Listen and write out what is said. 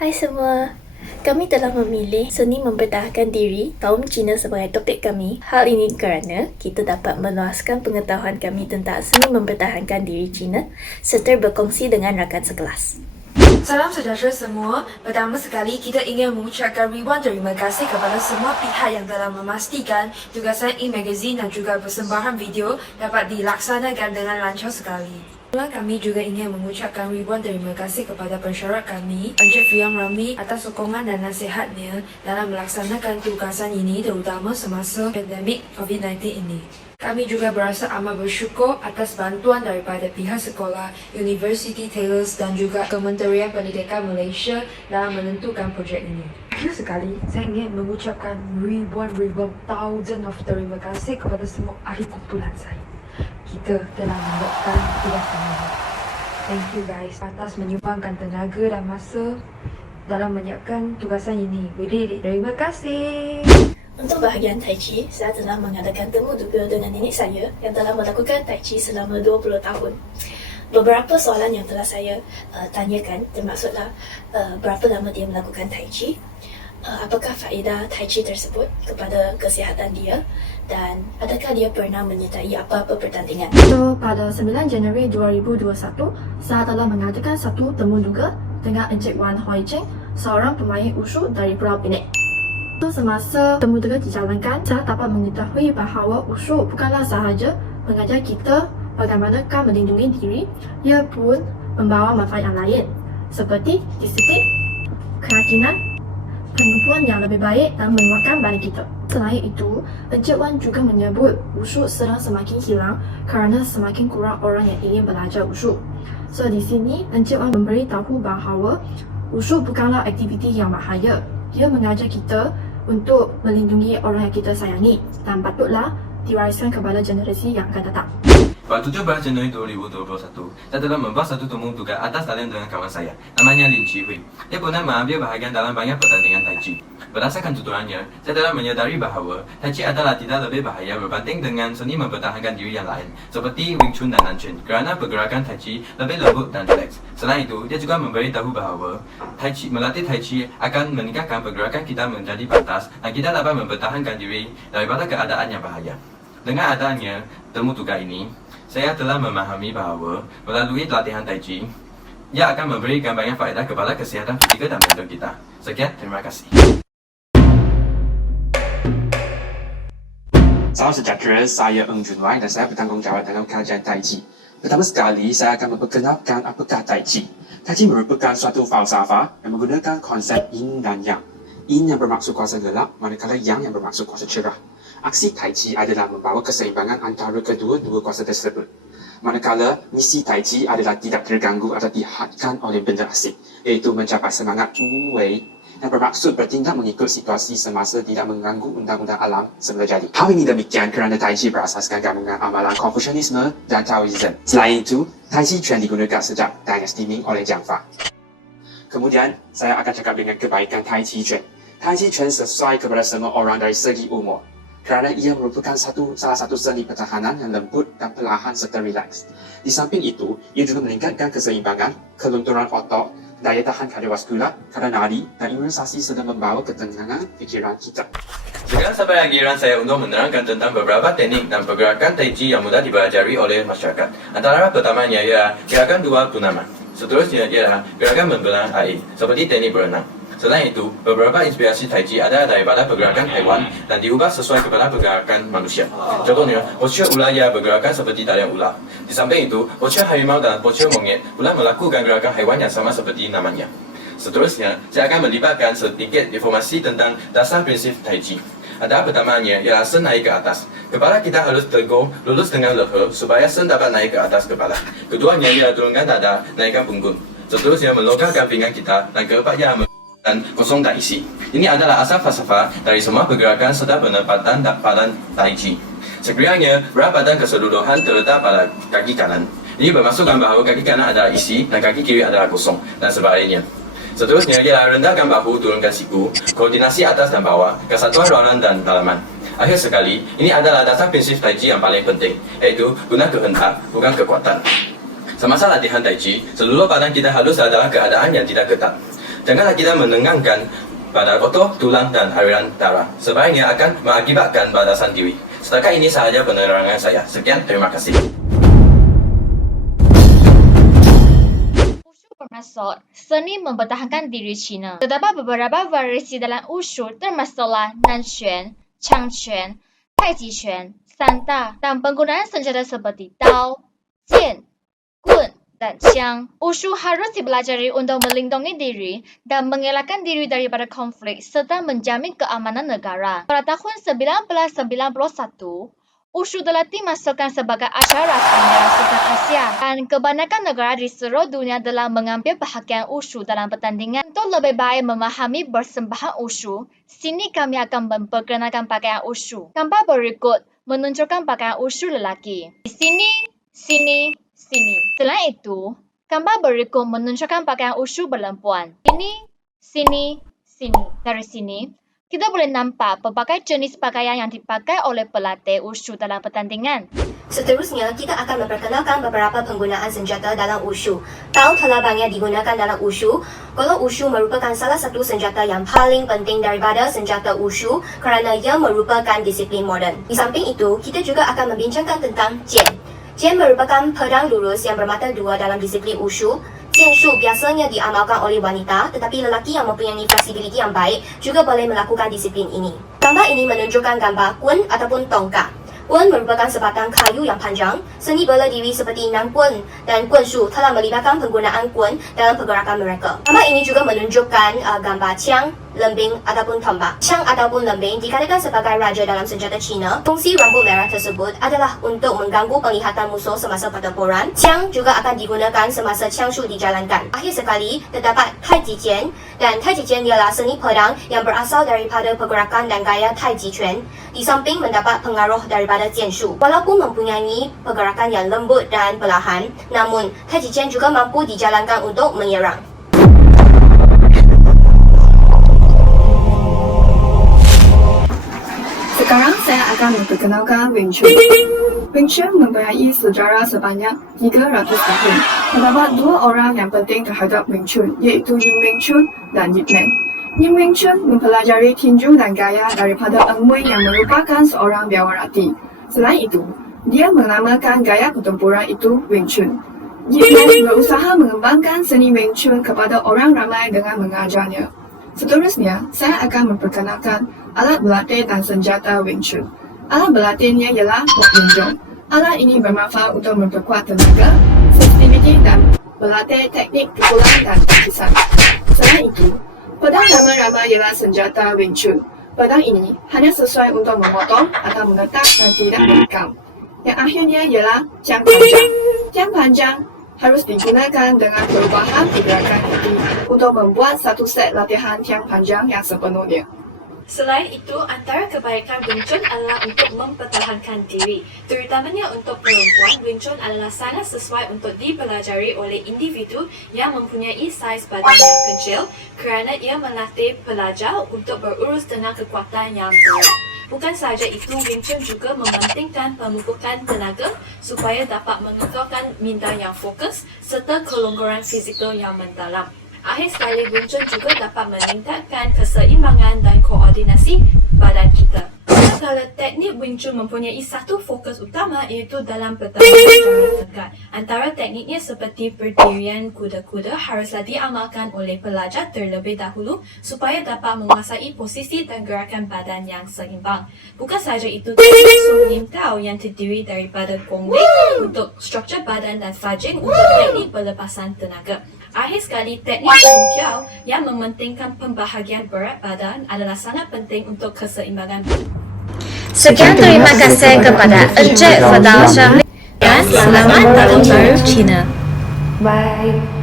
Hai semua, kami telah memilih seni mempertahankan diri kaum Cina sebagai topik kami. Hal ini kerana kita dapat meluaskan pengetahuan kami tentang seni mempertahankan diri Cina serta berkongsi dengan rakan sekelas. Salam sejahtera semua. Pertama sekali, kita ingin mengucapkan ribuan terima kasih kepada semua pihak yang telah memastikan tugasan e-magazine dan juga persembahan video dapat dilaksanakan dengan lancar sekali. Kami juga ingin mengucapkan ribuan terima kasih kepada pensyarat kami, Encik Fiam Ramli, atas sokongan dan nasihatnya dalam melaksanakan tugasan ini terutama semasa pandemik COVID-19 ini. Kami juga berasa amat bersyukur atas bantuan daripada pihak sekolah, University Taylors dan juga Kementerian Pendidikan Malaysia dalam menentukan projek ini. Terakhir sekali, saya ingin mengucapkan ribuan thousand of terima kasih kepada semua ahli kumpulan saya. Kita telah membuatkan tugasan ini. Thank you guys atas menyumbangkan tenaga dan masa dalam menyiapkan tugasan ini. Terima kasih. Untuk bahagian Tai Chi, saya telah mengadakan temu duga dengan nenek saya yang telah melakukan Tai Chi selama 20 tahun. Beberapa soalan yang telah saya tanyakan termaksudlah berapa lama dia melakukan Tai Chi, apakah faedah Tai Chi tersebut kepada kesihatan dia, dan adakah dia pernah menyertai apa-apa pertandingan. So, pada 9 Januari 2021, saya telah mengadakan satu temu duga dengan Encik Wan Hoi Cheng, seorang pemain wushu dari Pulau Pinang. So, semasa temu duga dijalankan, saya dapat mengetahui bahawa wushu bukanlah sahaja mengajar kita bagaimanakah melindungi diri, ia pun membawa manfaat yang lain seperti disiplin, keyakinan, penumpuan yang lebih baik dan menguatkan badan kita. Selain itu, Encik Wan juga menyebut wushu sedang semakin hilang kerana semakin kurang orang yang ingin belajar wushu. So, di sini Encik Wan memberitahu bahawa wushu bukanlah aktiviti yang bahaya. Dia mengajar kita untuk melindungi orang yang kita sayangi dan patutlah diwariskan kepada generasi yang akan datang. Pada 17 Januari 2021, saya telah membuat satu temu duga atas talian dengan kawan saya, namanya Lin Qihui. Dia pernah mengambil bahagian dalam banyak pertandingan Tai Chi. Berdasarkan tuturannya, saya telah menyadari bahawa Tai Chi adalah tidak lebih bahaya berbanding dengan seni mempertahankan diri yang lain, seperti Wing Chun dan Nan Chun, kerana pergerakan Tai Chi lebih lembut dan rileks. Selain itu, dia juga memberitahu bahawa melatih Tai Chi akan meningkatkan pergerakan kita menjadi pantas dan kita dapat mempertahankan diri daripada keadaan yang bahaya. Dengan adanya temu duga ini, saya telah memahami bahawa melalui latihan Tai Chi, ia akan memberikan banyak faedah kepada kesihatan fizikal dan mental kita. Sekian, terima kasih. Salam sejahtera, saya Eng Junwai dan saya bertanggungjawab dalam kajian Tai Chi. Pertama sekali, saya akan memperkenalkan apakah Tai Chi. Tai Chi merupakan suatu falsafah yang menggunakan konsep Yin dan Yang. Yin yang bermaksud kuasa gelap, manakala Yang yang bermaksud kuasa cerah. Aksi Tai Chi adalah membawa keseimbangan antara kedua-dua kuasa tersebut. Manakala misi Tai Chi adalah tidak terganggu atau dihadkan oleh benda asing, iaitu mencapai semangat Wu Wei yang bermaksud bertindak mengikut situasi semasa tidak mengganggu undang-undang alam semula jadi. Hal ini demikian kerana Tai Chi berasaskan gabungan amalan Confucianisme dan Taoism. Selain itu, Tai Chi Chuan digunakan sejak dinasti Ming oleh Jiang Fa. Kemudian, saya akan cakap dengan kebaikan Tai Chi Chuan. Tai Chi Chuan sesuai kepada semua orang dari segi umur, kerana ia merupakan salah satu seni pertahanan yang lembut dan perlahan serta rileks. Di samping itu, ia juga meningkatkan keseimbangan, kelunturan otot, daya tahan kardiovaskular, kadar nadi dan imunisasi serta membawa ketenangan fikiran kita. Sekarang sampai giliran saya untuk menerangkan tentang beberapa teknik dan pergerakan Tai Chi yang mudah dipelajari oleh masyarakat. Antara pertamanya ialah gerakan dua punaman. Seterusnya ialah gerakan membelah air, seperti teknik berenang. Selain itu, beberapa inspirasi Tai Chi ada daripada pergerakan haiwan dan diubah sesuai kepada pergerakan manusia. Contohnya, postur ular ia bergerakan seperti talian ular. Di samping itu, postur harimau dan postur monyet pula melakukan gerakan haiwan yang sama seperti namanya. Seterusnya, saya akan melibatkan sedikit informasi tentang dasar prinsip Tai Chi. Ada pertamanya ialah sen naik ke atas. Kepala kita harus teguh lurus dengan leher supaya sen dapat naik ke atas kepala. Keduanya ialah turunkan dada, naikkan punggung. Seterusnya, melonggarkan pinggang kita dan keempat ialah dan kosong dan isi. Ini adalah asal falsafah dari semua pergerakan serta penempatan badan Tai Chi. Sekiranya berat badan keseluruhan terletak pada kaki kanan. Ini bermaksudkan bahawa kaki kanan adalah isi dan kaki kiri adalah kosong dan sebaliknya. Seterusnya ialah rendahkan bahu, turunkan siku, koordinasi atas dan bawah, kesatuan ruangan dan dalaman. Akhir sekali, ini adalah dasar prinsip Tai Chi yang paling penting, iaitu guna kehendak, bukan kekuatan. Semasa latihan Tai Chi, seluruh badan kita harus dalam keadaan yang tidak ketat. Janganlah kita menenangkan pada otot, tulang dan aliran darah. Sebab ini akan mengakibatkan batasan diri. Setakat ini sahaja penerangan saya. Sekian, terima kasih. Wushu bermaksud seni mempertahankan diri Cina. Terdapat beberapa variasi dalam wushu termasuklah Nanquan, Changquan, Taijiquan, Santa dan penggunaan senjata seperti dao, jian, gun dan qiang. Wushu harus dipelajari untuk melindungi diri dan mengelakkan diri daripada konflik serta menjamin keamanan negara. Pada tahun 1991, Wushu telah dimasukkan sebagai acara rasmi dalam Sultan Asia dan kebanyakan negara di seluruh dunia telah mengambil bahagian Wushu dalam pertandingan. Untuk lebih baik memahami persembahan Wushu, sini kami akan memperkenalkan pakaian Wushu. Gambar berikut menunjukkan pakaian Wushu lelaki. Di sini, sini, sini. Selain itu, gambar berikut menunjukkan pakaian Wushu perempuan. Ini, sini, sini. Dari sini, kita boleh nampak pelbagai jenis pakaian yang dipakai oleh pelatih Wushu dalam pertandingan. Seterusnya, kita akan memperkenalkan beberapa penggunaan senjata dalam Wushu. Dao telah banyak digunakan dalam Wushu. Kalau Wushu merupakan salah satu senjata yang paling penting daripada senjata Wushu kerana ia merupakan disiplin moden. Di samping itu, kita juga akan membincangkan tentang jian. Jian merupakan pedang lurus yang bermata dua dalam disiplin Wushu. Jianshu biasanya diamalkan oleh wanita, tetapi lelaki yang mempunyai fleksibiliti yang baik juga boleh melakukan disiplin ini. Gambar ini menunjukkan gambar kun ataupun tongkat. Kun merupakan sebatang kayu yang panjang. Seni bela diri seperti Nan Kun dan Kun Shu telah melibatkan penggunaan kun dalam pergerakan mereka. Gambar ini juga menunjukkan gambar qiang, lembing ataupun tombak. Qiang ataupun lembing dikatakan sebagai raja dalam senjata Cina. Fungsi rambut merah tersebut adalah untuk mengganggu penglihatan musuh semasa pertempuran. Qiang juga akan digunakan semasa qiangshu dijalankan. Akhir sekali, terdapat Taijiquan, dan Taijiquan ialah seni pedang yang berasal daripada pergerakan dan gaya Taijiquan. Di samping mendapat pengaruh daripada jianshu. Walaupun mempunyai pergerakan yang lembut dan perlahan, namun Taijiquan juga mampu dijalankan untuk menyerang. Sekarang saya akan memperkenalkan Wing Chun. Wing Chun mempunyai sejarah sebanyak 300 tahun. Terdapat dua orang yang penting terhadap Wing Chun, iaitu Yin Wing Chun dan Yip Man. Yin Wing Chun mempelajari tinju dan gaya daripada Eng Wei yang merupakan seorang biarawati. Selain itu, dia menamakan gaya pertempuran itu Wing Chun. Yip Man berusaha mengembangkan seni Wing Chun kepada orang ramai dengan mengajarnya. Seterusnya, saya akan memperkenalkan alat berlatih dan senjata Wing Chun. Alat berlatihnya ialah Wok Wing Chun. Alat ini bermanfaat untuk memperkuat tenaga, sensitiviti dan berlatih teknik pukulan dan takisan. Selain itu, pedang rama-rama ialah senjata Wing Chun. Pedang ini hanya sesuai untuk memotong atau mengetak dan tidak menikam. Yang akhirnya ialah tiang panjang. Tiang panjang harus digunakan dengan perubahan pergerakan kaki untuk membuat satu set latihan tiang panjang yang sepenuhnya. Selain itu, antara kebaikan Wing Chun adalah untuk mempertahankan diri. Terutamanya untuk perempuan, Wing Chun adalah sangat sesuai untuk dipelajari oleh individu yang mempunyai saiz badan yang kecil kerana ia melatih pelajar untuk berurus dengan kekuatan yang berat. Bukan sahaja itu, Wing Chun juga mementingkan pemupukan tenaga supaya dapat mengekalkan minda yang fokus serta kelonggaran fizikal yang mendalam. Akhir sekali, Wing Chun juga dapat meningkatkan keseimbangan dan koordinasi badan kita. Manakala teknik Wing Chun mempunyai satu fokus utama iaitu dalam pertahanan jarak dekat. Antara tekniknya seperti berdirian kuda-kuda haruslah diamalkan oleh pelajar terlebih dahulu supaya dapat menguasai posisi dan gerakan badan yang seimbang. Bukan sahaja itu, teknik Sung Lim Tao yang terdiri daripada Gong Wei untuk struktur badan dan Fajing untuk teknik pelepasan tenaga. Akhir sekali, teknik Sung Jiao yang mementingkan pembahagian berat badan adalah sangat penting untuk keseimbangan. Sekian terima kasih kepada Encik Fadal Syahli dan selamat tahun baru Cina. Bye.